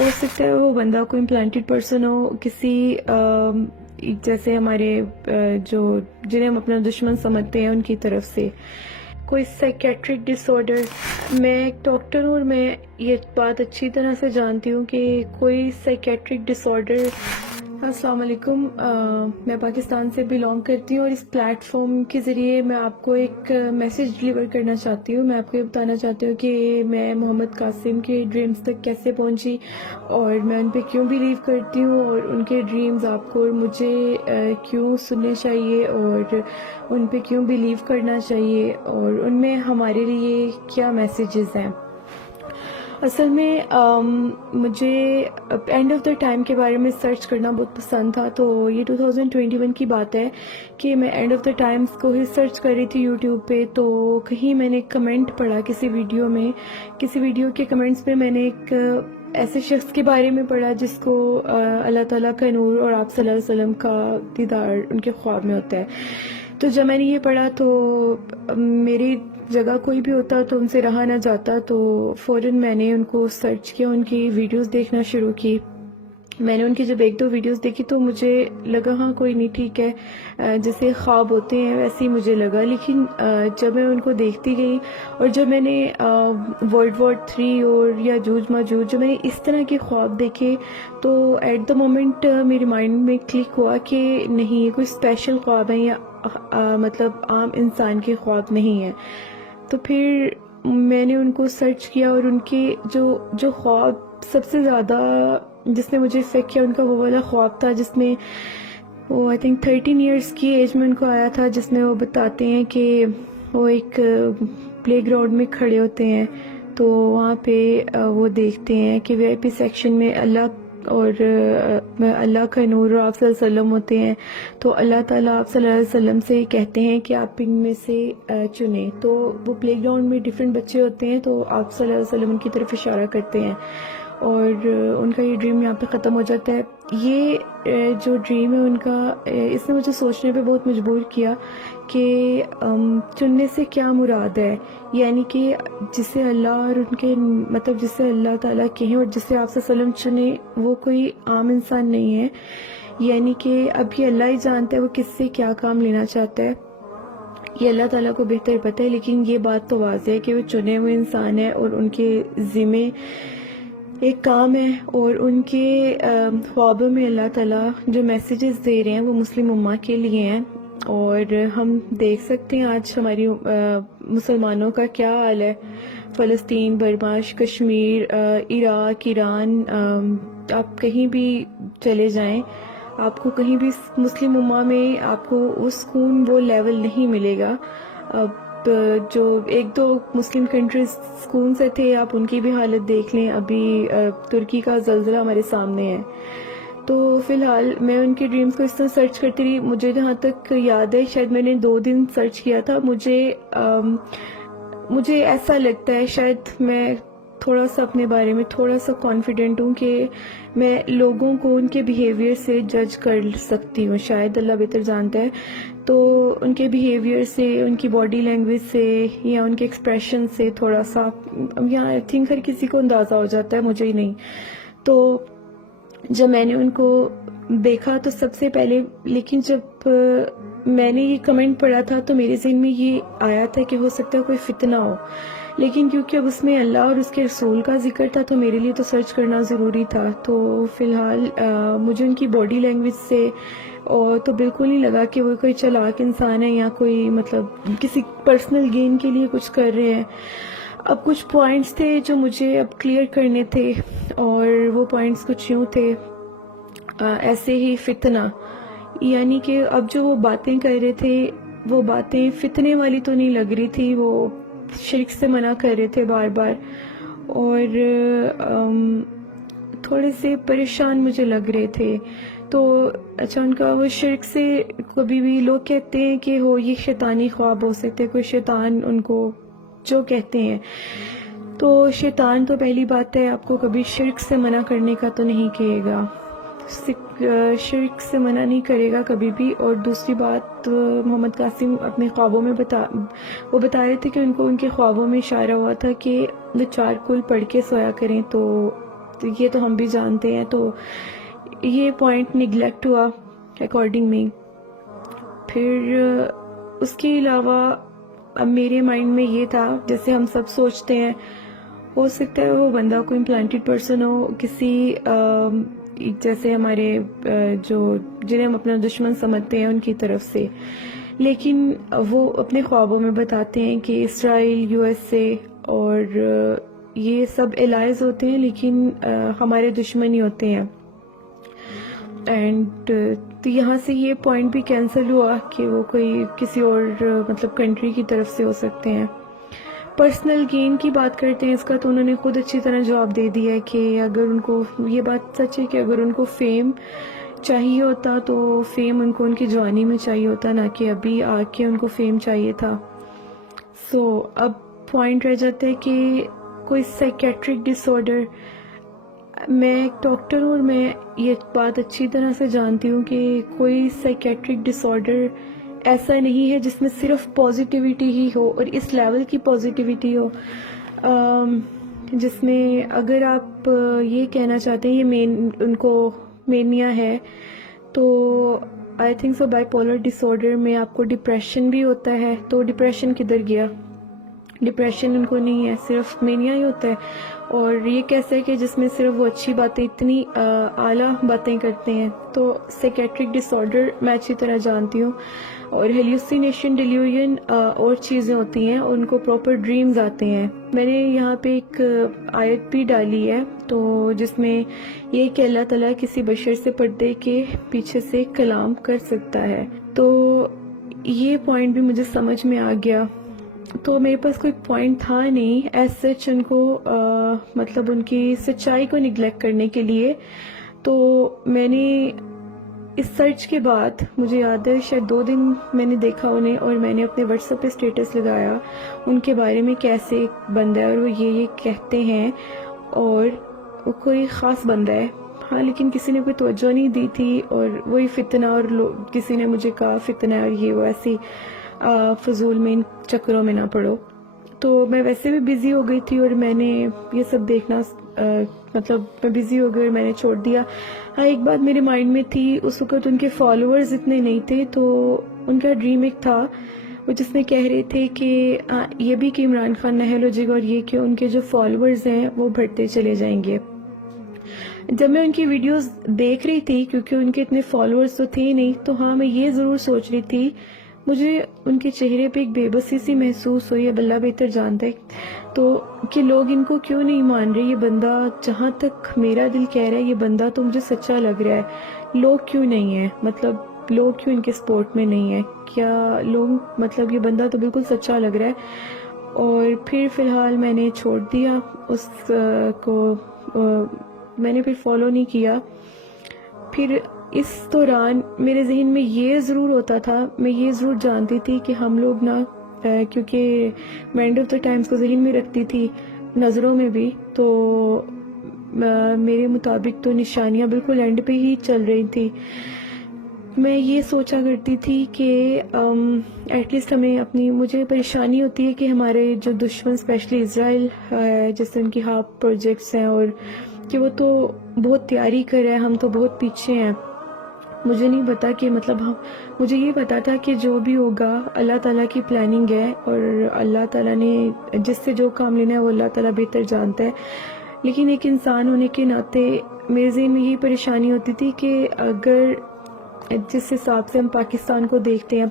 ہو سکتا ہے وہ بندہ کوئی امپلانٹڈ پرسن ہو، کسی جیسے ہمارے جو جنہیں ہم اپنا دشمن سمجھتے ہیں ان کی طرف سے کوئی سائکیٹرک ڈس آرڈر. میں ایک ڈاکٹر ہوں اور میں یہ بات اچھی طرح سے جانتی ہوں کہ کوئی سائکیٹرک ڈس آرڈر. السلام علیکم، میں پاکستان سے بلانگ کرتی ہوں اور اس پلیٹ فارم کے ذریعے میں آپ کو ایک میسیج ڈلیور کرنا چاہتی ہوں. میں آپ کو یہ بتانا چاہتی ہوں کہ میں محمد قاسم کے ڈریمز تک کیسے پہنچی اور میں ان پہ کیوں بلیو کرتی ہوں، اور ان کے ڈریمز آپ کو اور مجھے کیوں سننے چاہیے اور ان پہ کیوں بلیو کرنا چاہیے، اور ان میں ہمارے لیے کیا میسیجز ہیں. اصل میں مجھے اینڈ آف دا ٹائم کے بارے میں سرچ کرنا بہت پسند تھا. تو یہ 2021 کی بات ہے کہ میں اینڈ آف دا ٹائمز کو ہی سرچ کر رہی تھی یوٹیوب پہ. تو کہیں میں نے کمنٹ پڑھا کسی ویڈیو کے کمنٹس پہ میں نے ایک ایسے شخص کے بارے میں پڑھا جس کو اللہ تعالیٰ کا نور اور آپ صلی اللہ علیہ وسلم کا دیدار ان کے خواب میں ہوتا ہے. تو جب میں نے یہ پڑھا تو میری جگہ کوئی بھی ہوتا تو ان سے رہا نہ جاتا. تو فوراً میں نے ان کو سرچ کیا، ان کی ویڈیوز دیکھنا شروع کی. میں نے ان کی جب ایک دو ویڈیوز دیکھی تو مجھے لگا ہاں کوئی نہیں، ٹھیک ہے، جیسے خواب ہوتے ہیں ویسے ہی مجھے لگا. لیکن جب میں ان کو دیکھتی گئی اور جب میں نے ورلڈ وار 3 اور یاجوج ماجوج جب میں نے اس طرح کے خواب دیکھے تو ایٹ دا مومنٹ میرے مائنڈ میں کلک ہوا کہ نہیں، یہ کوئی اسپیشل خواب ہے یا مطلب عام انسان کے خواب نہیں ہے. تو پھر میں نے ان کو سرچ کیا اور ان کے جو خواب سب سے زیادہ جس نے مجھے افیکٹ کیا ان کا وہ والا خواب تھا جس میں وہ آئی تھنک 13 ایئرس کی ایج میں ان کو آیا تھا، جس میں وہ بتاتے ہیں کہ وہ ایک پلے گراؤنڈ میں کھڑے ہوتے ہیں تو وہاں پہ وہ دیکھتے ہیں کہ وی آئی پی سیکشن میں اللہ کا نور اور آپ صلی اللہ علیہ وسلم ہوتے ہیں. تو اللہ تعالیٰ آپ صلی اللہ علیہ وسلم سے کہتے ہیں کہ آپ ان میں سے چنیں. تو وہ پلے گراؤنڈ میں ڈفرینٹ بچے ہوتے ہیں تو آپ صلی اللہ علیہ وسلم ان کی طرف اشارہ کرتے ہیں اور ان کا یہ ڈریم یہاں پہ ختم ہو جاتا ہے. یہ جو ڈریم ہے ان کا، اس نے مجھے سوچنے پہ بہت مجبور کیا کہ چننے سے کیا مراد ہے. یعنی کہ جسے اللہ اور ان کے مطلب جسے اللہ تعالیٰ کہیں اور جسے آپ صلی اللہ علیہ وسلم چنے وہ کوئی عام انسان نہیں ہے. یعنی کہ اب یہ اللہ ہی جانتا ہے وہ کس سے کیا کام لینا چاہتا ہے، یہ اللہ تعالیٰ کو بہتر پتہ ہے. لیکن یہ بات تو واضح ہے کہ وہ چنے ہوئے انسان ہیں اور ان کے ذمے ایک کام ہے اور ان کے خوابوں میں اللہ تعالیٰ جو میسیجز دے رہے ہیں وہ مسلم امہ کے لیے ہیں. اور ہم دیکھ سکتے ہیں آج ہماری مسلمانوں کا کیا حال ہے. فلسطین، برماش، کشمیر، عراق، ایران، آپ کہیں بھی چلے جائیں آپ کو کہیں بھی مسلم امہ میں آپ کو وہ سکون وہ لیول نہیں ملے گا. اب جو ایک دو مسلم کنٹریز سکون سے تھے آپ ان کی بھی حالت دیکھ لیں. ابھی ترکی کا زلزلہ ہمارے سامنے ہے. تو فی الحال میں ان کے ڈریمز کو اس طرح سرچ کرتی رہی. مجھے جہاں تک یاد ہے شاید میں نے 2 دن سرچ کیا تھا. مجھے ایسا لگتا ہے شاید میں تھوڑا سا اپنے بارے میں تھوڑا سا کانفیڈنٹ ہوں کہ میں لوگوں کو ان کے بیہیویئر سے جج کر سکتی ہوں. شاید اللہ بہتر جانتا ہے. تو ان کے بیہیویئر سے، ان کی باڈی لینگویج سے یا ان کے ایکسپریشن سے تھوڑا سا یا آئی تھنک ہر کسی کو اندازہ ہو جاتا ہے، مجھے ہی نہیں. تو جب میں نے ان کو دیکھا تو سب سے پہلے، لیکن جب میں نے یہ کمنٹ پڑھا تھا تو میرے ذہن میں یہ آیا تھا کہ ہو سکتا ہے کوئی فتنہ ہو. لیکن کیونکہ اب اس میں اللہ اور اس کے رسول کا ذکر تھا تو میرے لیے تو سرچ کرنا ضروری تھا. تو فی الحال مجھے ان کی باڈی لینگویج سے اور تو بالکل نہیں لگا کہ وہ کوئی چالاک انسان ہے یا کوئی مطلب کسی پرسنل گین کے لیے کچھ کر رہے ہیں. اب کچھ پوائنٹس تھے جو مجھے اب کلیئر کرنے تھے اور وہ پوائنٹس کچھ یوں تھے ایسے ہی فتنہ. یعنی کہ اب جو وہ باتیں کر رہے تھے وہ باتیں فتنے والی تو نہیں لگ رہی تھی، وہ شرک سے منع کر رہے تھے بار بار اور تھوڑے سے پریشان مجھے لگ رہے تھے. تو اچھا ان کا وہ شرک سے کبھی بھی لوگ کہتے ہیں کہ ہو یہ شیطانی خواب ہو سکتے، کوئی شیطان ان کو جو کہتے ہیں. تو شیطان تو پہلی بات ہے آپ کو کبھی شرک سے منع کرنے کا تو نہیں کہے گا، شرک سے منع نہیں کرے گا کبھی بھی. اور دوسری بات محمد قاسم اپنے خوابوں میں وہ بتا رہے تھے کہ ان کو ان کے خوابوں میں اشارہ ہوا تھا کہ وہ 4 کل پڑھ کے سویا کریں. تو یہ تو ہم بھی جانتے ہیں. تو یہ پوائنٹ نگلیکٹ ہوا اکارڈنگ میں. پھر اس کے علاوہ اب میرے مائنڈ میں یہ تھا، جیسے ہم سب سوچتے ہیں ہو سکتا ہے وہ بندہ کوئی امپلانٹڈ پرسن ہو کسی جیسے ہمارے جو جنہیں ہم اپنا دشمن سمجھتے ہیں ان کی طرف سے، لیکن وہ اپنے خوابوں میں بتاتے ہیں کہ اسرائیل، یو ایس اے اور یہ سب الائز ہوتے ہیں لیکن ہمارے دشمن ہی ہوتے ہیں. اینڈ تو یہاں سے یہ پوائنٹ بھی کینسل ہوا کہ وہ کوئی کسی اور مطلب کنٹری کی طرف سے ہو سکتے ہیں. پرسنل گین کی بات کرتے ہیں اس کا، تو انہوں نے خود اچھی طرح جواب دے دیا ہے کہ اگر ان کو یہ بات سچ ہے کہ اگر ان کو فیم چاہیے ہوتا تو فیم ان کو ان کی جوانی میں چاہیے ہوتا، نہ کہ ابھی آ کے ان کو فیم چاہیے تھا. سو اب پوائنٹ رہ جاتا ہے کہ کوئی سائیکیٹرک ڈس آرڈر. میں ایک ڈاکٹر ہوں اور میں یہ بات اچھی طرح سے جانتی ہوں کہ کوئی سائیکیٹرک ڈس آرڈر ایسا نہیں ہے جس میں صرف پازیٹیوٹی ہی ہو اور اس لیول کی پازیٹیوٹی ہو جس میں اگر آپ یہ کہنا چاہتے ہیں یہ ان کو مینیا ہے، تو I think so bipolar disorder میں آپ کو ڈپریشن بھی ہوتا ہے. تو ڈپریشن کدھر گیا؟ ڈپریشن ان کو نہیں ہے، صرف مینیا ہی ہوتا ہے. اور یہ کیسا ہے کہ جس میں صرف وہ اچھی باتیں، اتنی اعلیٰ باتیں کرتے ہیں. تو سائیکیٹرک ڈس آرڈر میں اچھی طرح جانتی ہوں. اور ہیلوسینیشن، ڈیلیوژن اور چیزیں ہوتی ہیں، ان کو پراپر ڈریمز آتے ہیں. میں نے یہاں پہ ایک آیت بھی ڈالی ہے تو جس میں یہ کہ اللہ تعالیٰ کسی بشر سے پردے کے پیچھے سے کلام کر سکتا ہے. تو یہ پوائنٹ بھی مجھے سمجھ میں آ گیا. تو میرے پاس کوئی پوائنٹ تھا نہیں ایز سچ ان کو مطلب ان کی سچائی کو نگلیکٹ کرنے کے لیے. تو میں نے اس سرچ کے بعد، مجھے یاد ہے شاید 2 دن میں نے دیکھا انہیں، اور میں نے اپنے واٹس ایپ پہ اسٹیٹس لگایا ان کے بارے میں کیسے بندہ ہے اور وہ یہ کہتے ہیں اور وہ کوئی خاص بندہ ہے. ہاں لیکن کسی نے کوئی توجہ نہیں دی تھی، اور وہی فتنہ، اور کسی نے مجھے کہا فتنہ اور یہ وہ ایسی فضول میں ان چکروں میں نہ پڑو. تو میں ویسے بھی بزی ہو گئی تھی اور میں نے یہ سب دیکھنا مطلب میں بزی ہو گئی اور میں نے چھوڑ دیا. ہاں ایک بات میرے مائنڈ میں تھی اس وقت، ان کے فالوورز اتنے نہیں تھے، تو ان کا ڈریم ایک تھا وہ جس میں کہہ رہے تھے کہ یہ بھی کہ عمران خان نااہل ہو جائے گا، اور یہ کہ ان کے جو فالوورز ہیں وہ بڑھتے چلے جائیں گے. جب میں ان کی ویڈیوز دیکھ رہی تھی، کیونکہ ان کے اتنے فالوورز تو تھے نہیں، تو ہاں میں یہ ضرور سوچ رہی تھی، مجھے ان کے چہرے پہ ایک بے بسی سی محسوس ہوئی. اب اللہ بہتر جانتا ہے تو کہ لوگ ان کو کیوں نہیں مان رہے. یہ بندہ، جہاں تک میرا دل کہہ رہا ہے، یہ بندہ تو مجھے سچا لگ رہا ہے. لوگ کیوں نہیں ہیں، مطلب لوگ کیوں ان کے سپورٹ میں نہیں ہیں؟ کیا لوگ مطلب یہ بندہ تو بالکل سچا لگ رہا ہے. اور پھر فی الحال میں نے چھوڑ دیا اس کو، میں نے پھر فالو نہیں کیا. پھر اس دوران میرے ذہن میں یہ ضرور ہوتا تھا، میں یہ ضرور جانتی تھی کہ ہم لوگ نا کیونکہ میں اینڈ آف دا ٹائمز کو ذہن میں رکھتی تھی، نظروں میں بھی، تو میرے مطابق تو نشانیاں بالکل اینڈ پہ ہی چل رہی تھی. میں یہ سوچا کرتی تھی کہ ایٹ لیسٹ ہمیں مجھے پریشانی ہوتی ہے کہ ہمارے جو دشمن اسپیشلی اسرائیل جیسے ان کی ہاپ پروجیکٹس ہیں، اور کہ وہ تو بہت تیاری کر رہے ہیں، ہم تو بہت پیچھے ہیں. مجھے نہیں پتا کہ مطلب مجھے یہ پتا تھا کہ جو بھی ہوگا اللہ تعالیٰ کی پلاننگ ہے، اور اللہ تعالیٰ نے جس سے جو کام لینا ہے وہ اللہ تعالیٰ بہتر جانتا ہے. لیکن ایک انسان ہونے کے ناطے میرے ذہن میں یہی پریشانی ہوتی تھی کہ اگر جس حساب سے ہم پاکستان کو دیکھتے ہیں،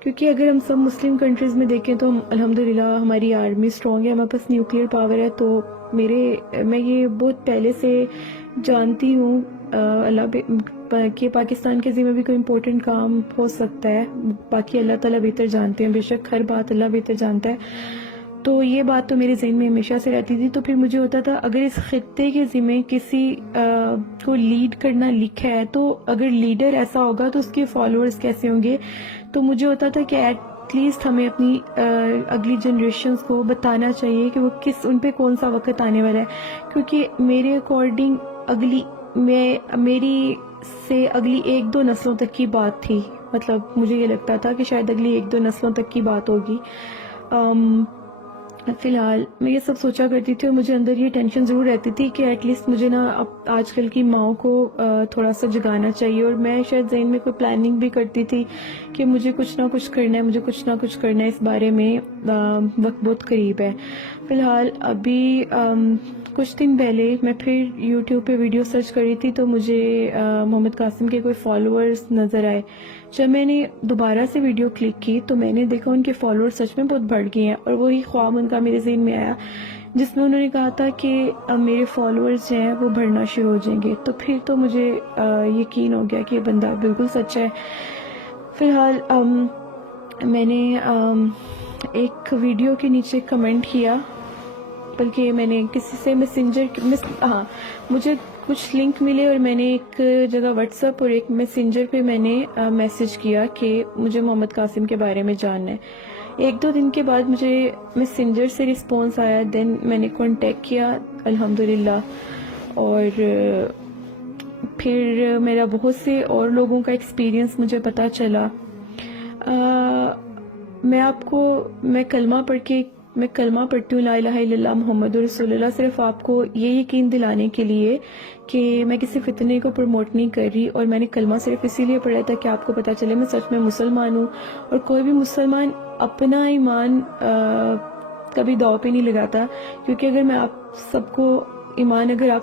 کیونکہ اگر ہم سب مسلم کنٹریز میں دیکھیں تو الحمدللہ ہماری آرمی اسٹرانگ ہے، ہمارے پاس نیوکلیئر پاور ہے. تو میں یہ بہت پہلے سے جانتی ہوں کہ پاکستان کے ذمہ بھی کوئی امپورٹنٹ کام ہو سکتا ہے. باقی اللہ تعالیٰ بہتر جانتے ہیں، بے شک ہر بات اللہ بہتر جانتا ہے. تو یہ بات تو میرے ذہن میں ہمیشہ سے رہتی تھی. تو پھر مجھے ہوتا تھا اگر اس خطے کے ذمہ کسی کو لیڈ کرنا لکھا ہے، تو اگر لیڈر ایسا ہوگا تو اس کے فالوورز کیسے ہوں گے. تو مجھے ہوتا تھا کہ ایٹ لیسٹ ہمیں اپنی اگلی جنریشنز کو بتانا چاہیے کہ وہ ان پہ کون سا وقت آنے والا ہے. کیونکہ میرے اکارڈنگ میری سے اگلی 1-2 نسلوں تک کی بات تھی. مطلب مجھے یہ لگتا تھا کہ شاید اگلی 1-2 نسلوں تک کی بات ہوگی. فی الحال میں یہ سب سوچا کرتی تھی اور مجھے اندر یہ ٹینشن ضرور رہتی تھی کہ ایٹ لیسٹ مجھے نا اب آج کل کی ماؤں کو تھوڑا سا جگانا چاہیے، اور میں شاید ذہن میں کوئی پلاننگ بھی کرتی تھی کہ مجھے کچھ نہ کچھ کرنا ہے، مجھے کچھ نہ کچھ کرنا ہے، اس بارے میں وقت بہت قریب ہے۔ فی الحال ابھی کچھ دن پہلے میں پھر یوٹیوب پہ ویڈیو سرچ کری تھی تو مجھے محمد قاسم کے کوئی فالوورز نظر آئے۔ جب میں نے دوبارہ سے ویڈیو کلک کی تو میں نے دیکھا ان کے فالوور سچ میں بہت بڑھ گئے ہیں، اور وہی خواب ان کا میرے ذہن میں آیا جس میں انہوں نے کہا تھا کہ اب میرے فالوورز جو ہیں وہ بڑھنا شروع ہو جائیں گے۔ تو پھر تو مجھے یقین ہو گیا کہ یہ بندہ بالکل سچ ہے۔ فی الحال میں نے ایک ویڈیو کے نیچے کمنٹ کیا، بلکہ میں نے کسی سے مجھے کچھ لنک ملے اور میں نے ایک جگہ واٹس ایپ اور ایک میسنجر پہ میں نے میسج کیا کہ مجھے محمد قاسم کے بارے میں جاننا ہے۔ ایک دو دن کے بعد مجھے میسنجر سے رسپانس آیا، دین میں نے کانٹیکٹ کیا الحمدللہ، اور پھر میرا بہت سے اور لوگوں کا ایکسپیرینس مجھے پتہ چلا۔ میں کلمہ پڑھتی ہوں، لا الہ الا اللہ محمد رسول اللہ، صرف آپ کو یہ یقین دلانے کے لیے کہ میں کسی فتنے کو پروموٹ نہیں کر رہی، اور میں نے کلمہ صرف اسی لیے پڑھا تھا کہ آپ کو پتہ چلے میں سچ میں مسلمان ہوں۔ اور کوئی بھی مسلمان اپنا ایمان کبھی داؤ پہ نہیں لگاتا، کیونکہ اگر میں آپ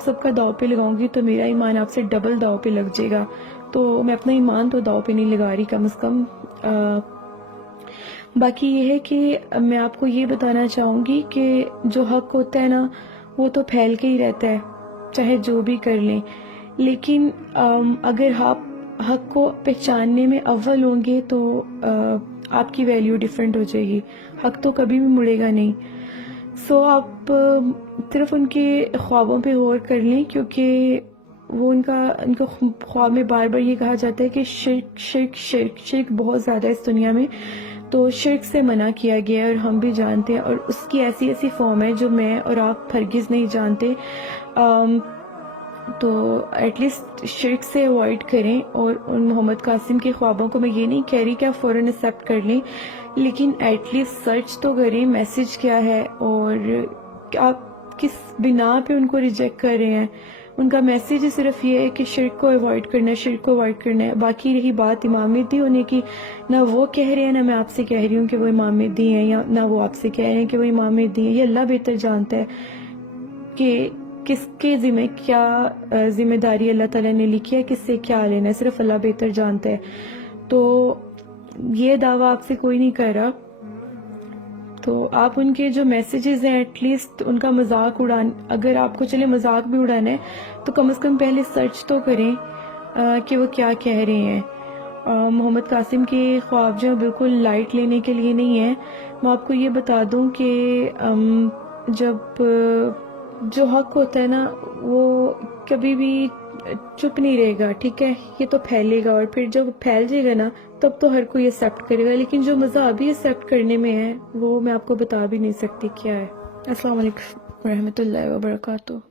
سب کا داؤ پہ لگاؤں گی تو میرا ایمان آپ سے ڈبل داؤ پہ لگ جائے گا۔ تو میں اپنا ایمان تو داؤ پہ نہیں لگا رہی کم از کم۔ باقی یہ ہے کہ میں آپ کو یہ بتانا چاہوں گی کہ جو حق ہوتا ہے نا وہ تو پھیل کے ہی رہتا ہے، چاہے جو بھی کر لیں، لیکن اگر آپ حق کو پہچاننے میں اول ہوں گے تو آپ کی ویلیو ڈیفرنٹ ہو جائے گی، حق تو کبھی بھی مڑے گا نہیں۔ سو آپ صرف ان کے خوابوں پہ غور کر لیں، کیونکہ وہ ان کا خواب میں بار بار یہ کہا جاتا ہے کہ شرک بہت زیادہ ہے اس دنیا میں، تو شرک سے منع کیا گیا ہے، اور ہم بھی جانتے ہیں، اور اس کی ایسی فارم ہے جو میں اور آپ ہرگز نہیں جانتے۔ تو ایٹ لیسٹ شرک سے اوائڈ کریں، اور ان محمد قاسم کے خوابوں کو میں یہ نہیں کہہ رہی کہ آپ فوراً ایکسیپٹ کر لیں، لیکن ایٹ لیسٹ سرچ تو کریں میسج کیا ہے اور آپ کس بنا پہ ان کو ریجیکٹ کر رہے ہیں۔ ان کا میسیج صرف یہ ہے کہ شرک کو اوائڈ کرنا ہے، باقی رہی بات امام مہدی ہونے کی، نہ وہ کہہ رہے ہیں نہ میں آپ سے کہہ رہی ہوں کہ وہ امام مہدی ہیں، یا نہ وہ آپ سے کہہ رہے ہیں کہ وہ امام مہدی ہیں۔ یہ اللہ بہتر جانتا ہے کہ کس کے ذمہ کیا ذمہ داری اللہ تعالیٰ نے لکھی ہے، کس سے کیا لینا ہے، صرف اللہ بہتر جانتا ہے۔ تو یہ دعویٰ آپ سے کوئی نہیں کر رہا، تو آپ ان کے جو میسیجز ہیں ایٹ لیسٹ ان کا مذاق اگر آپ کو چلے مذاق بھی اڑانا ہے تو کم از کم پہلے سرچ تو کریں کہ وہ کیا کہہ رہے ہیں۔ محمد قاسم کے خواب جو بالکل لائٹ لینے کے لیے نہیں ہیں۔ میں آپ کو یہ بتا دوں کہ جب جو حق ہوتا ہے نا وہ کبھی بھی چپ نہیں رہے گا، ٹھیک ہے، یہ تو پھیلے گا، اور پھر جب پھیل جائے گا نا تب تو ہر کوئی ایکسیپٹ کرے گا، لیکن جو مزہ ابھی ایکسیپٹ کرنے میں ہے وہ میں آپ کو بتا بھی نہیں سکتی کیا ہے۔ السلام علیکم ورحمۃ اللہ وبرکاتہ۔